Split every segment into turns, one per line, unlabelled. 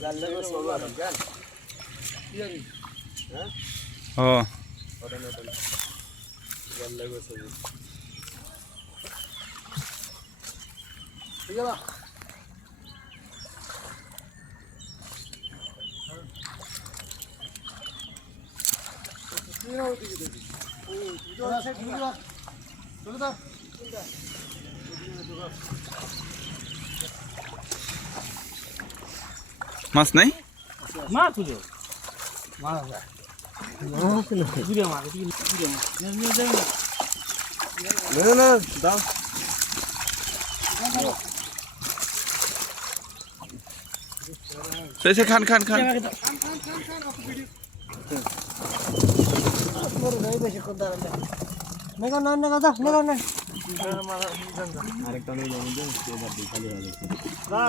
গান
ও
ওটা না ওটা জানলে তো সরু ঠিক আছে
মাছ নাই
মা তুলো মা ঘুরে মা ঘুরে মা
না না
খান খান খান
আরেকটা নিয়ে যাবেন যে এবার দুই খালি হয়ে
জুসা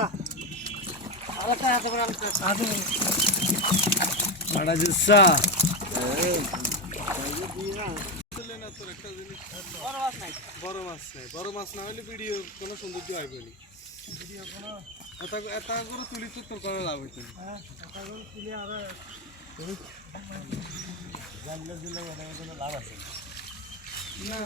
বড় মাছ নাই বড় মাছ না হলে ভিডিও কোনো সৌন্দর্য আসবে না ভিডিও কোনো এটা এটা করে তুলি তো তোর কোনো লাভ হইতো না
লাভ আছে
না